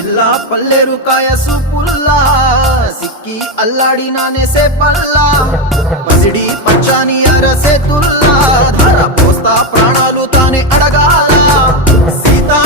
పిల్ల పల్లెరు కాయ సూపుల్లా సిక్కి అల్లాడి నానేసే పల్లా పసిడి పచ్చాని అరసే తుల్లా ధర పోస్తా ప్రాణాలు తానే అడగాల సీతా